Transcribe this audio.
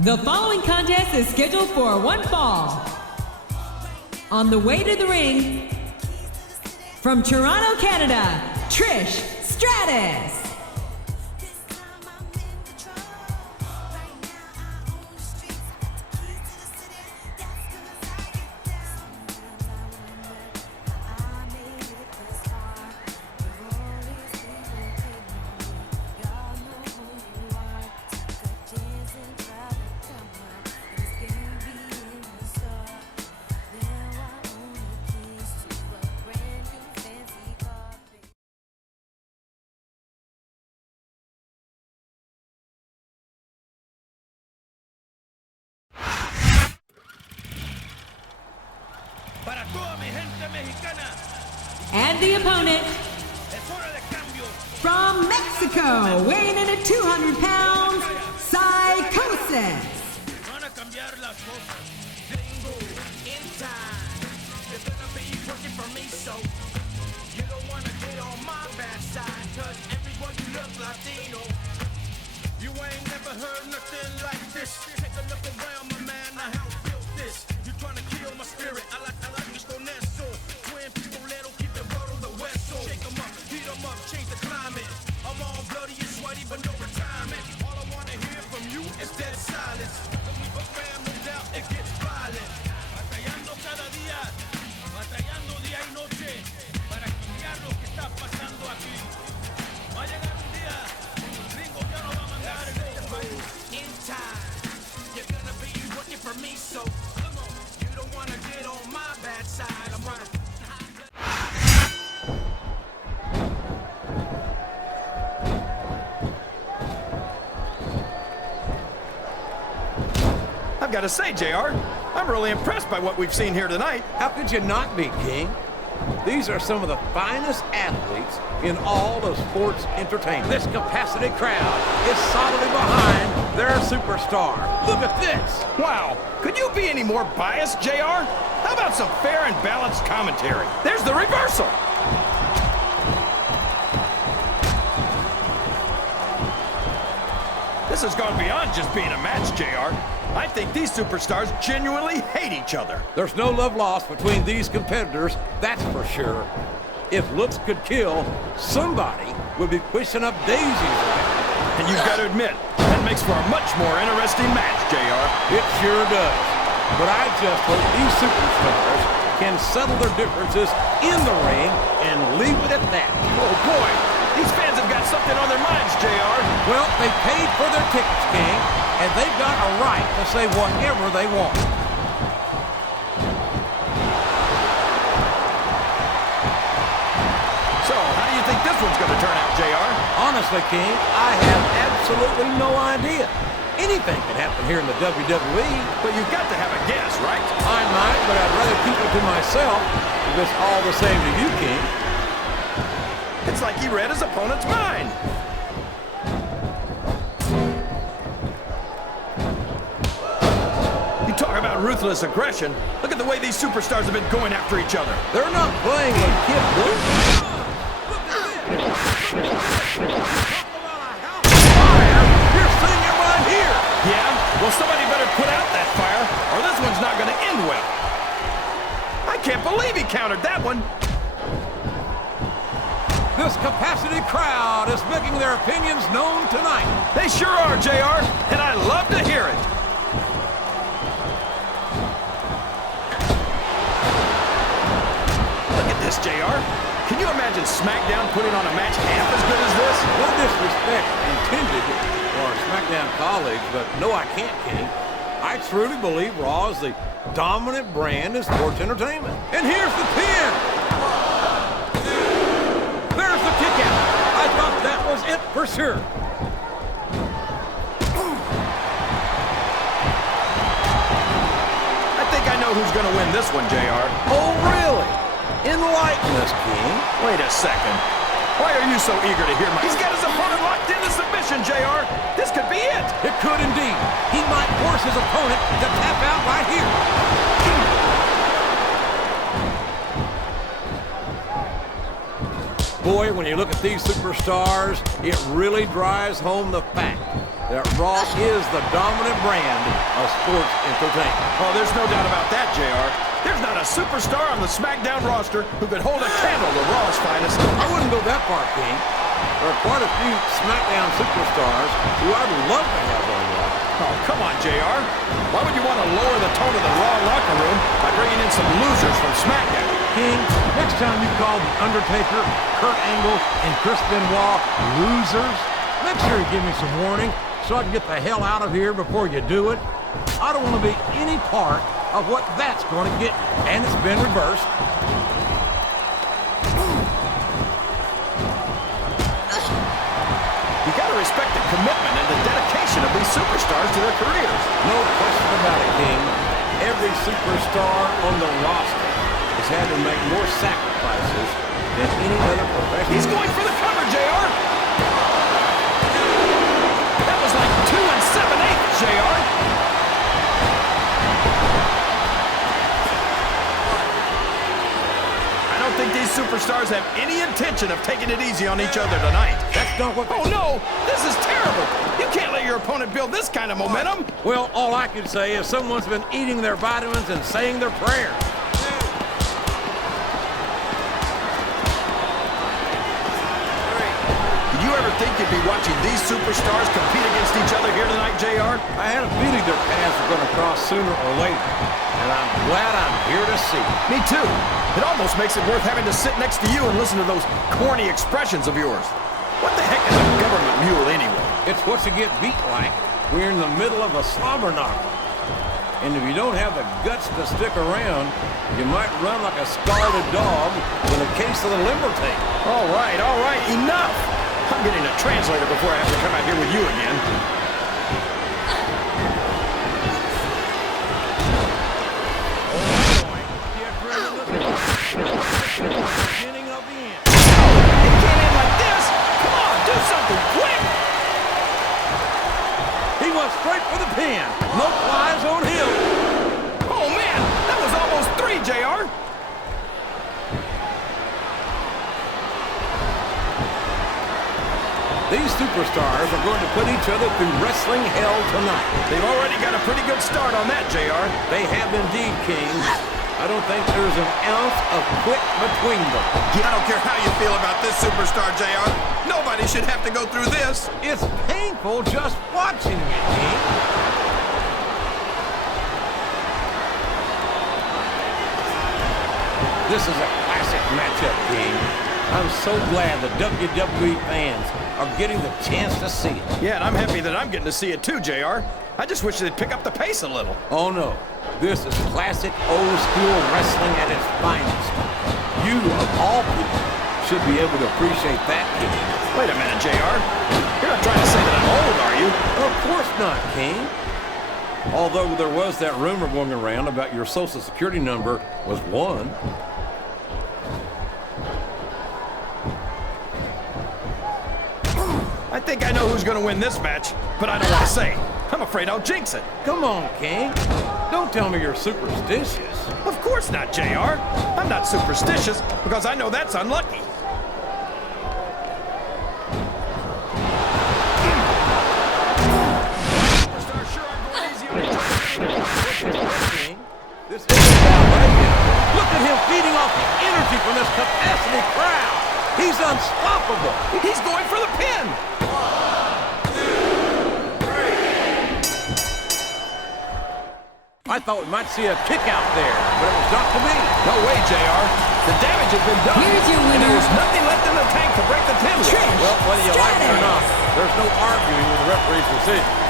The following contest is scheduled for one fall. On the way to the ring, from Toronto, Canada, Trish Stratus. And the opponent, from Mexico, weighing in at 200 pounds, Psicosis. You ain't never heard nothing like this. Take a look around, my man, I help build this. You trying to kill my spirit, I like this con eso. Twin people, let 'em keep the road on the west. So shake 'em up, heat 'em up, change the climate. I'm all bloody and sweaty, but no retirement. All I wanna hear from you is dead silence. When we go fam, no doubt it gets violent. Batallando cada día, batallando día y noche, para cambiar lo que está pasando aquí. Va a llegar un día, los gringos ya no van a mandar en este país. In time, you're gonna be working for me, so come on. You don't wanna get on my bad side, I'm right. I've got to say, JR, I'm really impressed by what we've seen here tonight. How could you not be, King? These are some of the finest athletes in all of sports entertainment. This capacity crowd is solidly behind their superstar. Look at this. Wow, could you be any more biased, JR? How about some fair and balanced commentary? There's the reversal. This has gone beyond just being a match, JR. I think these superstars genuinely hate each other. There's no love lost between these competitors, that's for sure. If looks could kill, somebody would be pushing up daisies right now. And you've got to admit, that makes for a much more interesting match, JR. It sure does. But I just hope these superstars can settle their differences in the ring and leave it at that. Oh boy, these fans have got something on their minds, JR. Well, they paid for their tickets, King, and they've got a right to say whatever they want. So, how do you think this one's going to turn out, JR? Honestly, King, I have absolutely no idea. Anything can happen here in the WWE. But you've got to have a guess, right? I might, but I'd rather keep it to myself if it's all the same to you, King. It's like he read his opponent's mind. You talk about ruthless aggression. Look at the way these superstars have been going after each other. They're not playing with Kid Blue. Fire! You're seeing it right here! Yeah? Well, somebody better put out that fire, or this one's not going to end well. I can't believe he countered that one. This capacity crowd is making their opinions known tonight. They sure are, JR, and I love to hear it. Look at this, JR. Can you imagine SmackDown putting on a match half as good as this? No disrespect intended for SmackDown colleagues, but no, I can't, King. I truly believe Raw is the dominant brand in sports entertainment. And here's the pin. There's the kick out. I thought that was it for sure. I think I know who's going to win this one, JR. Oh, really? Enlighten us, King. Wait a second. Why are you so eager to hear my... He's got his opponent locked into submission, JR. This could be it. It could indeed. He might force his opponent to tap out right here. Boy, when you look at these superstars, it really drives home the fact that Raw is the dominant brand of sports entertainment. Oh, there's no doubt about that, JR. There's not a superstar on the SmackDown roster who could hold a candle to Raw's finest. I wouldn't go that far, King. There are quite a few SmackDown superstars who I'd love to have on Raw. Oh, come on, JR. Why would you want to lower the tone of the Raw locker room by bringing in some losers from SmackDown? King, next time you call The Undertaker, Kurt Angle, and Chris Benoit losers, make sure you give me some warning so I can get the hell out of here before you do it. I don't want to be any part of what that's going to get, and it's been reversed. You got to respect the commitment and the dedication of these superstars to their careers. No question about it, King. Every superstar on the roster has had to make more sacrifices than any other professional. He's going for the cover, JR. That was like 2 7/8, JR. I don't think these superstars have any intention of taking it easy on each other tonight. That's not what... Oh, no! This is terrible! You can't let your opponent build this kind of momentum! Well, all I can say is someone's been eating their vitamins and saying their prayers. Did you ever think you'd be watching these superstars compete against each other here tonight, JR? I had a feeling their paths were going to cross sooner or later, and I'm glad I'm here to see it. Me too. It almost makes it worth having to sit next to you and listen to those corny expressions of yours. What the heck is a government mule anyway? It's what you get beat like when you're in the middle of a slobber knocker. And if you don't have the guts to stick around, you might run like a scalded dog with a case of the limber tape. All right, enough! I'm getting a translator before I have to come out here with you again. Beginning of the end. It can't end like this! Come on, do something quick! He went straight for the pin. No flies on him. Oh man, that was almost 3, JR! These superstars are going to put each other through wrestling hell tonight. They've already got a pretty good start on that, JR. They have indeed, King. I don't think there's an ounce of quit between them. I don't care how you feel about this superstar, JR. Nobody should have to go through this. It's painful just watching it, King. This is a classic matchup, King. I'm so glad the WWE fans are getting the chance to see it. Yeah, and I'm happy that I'm getting to see it too, JR. I just wish they'd pick up the pace a little. Oh no, this is classic old school wrestling at its finest. You, of all people, should be able to appreciate that, King. Wait a minute, JR. You're not trying to say that I'm old, are you? Of course not, King. Although there was that rumor going around about your social security number was 1. I think I know who's going to win this match, but I don't want to say. I'm afraid I'll jinx it. Come on, King. Don't tell me you're superstitious. Of course not, JR. I'm not superstitious because I know that's unlucky. This is ballet. Look at him feeding off the energy from this capacity crowd. He's unstoppable. He's going for the pin. I thought we might see a kick out there, but it was not to be. No way, JR. The damage has been done. Here's your And winner. there was nothing left in the tank to break the pin with. Trish Well, whether you like it or Stratus. not, there's no arguing with the referee's decision.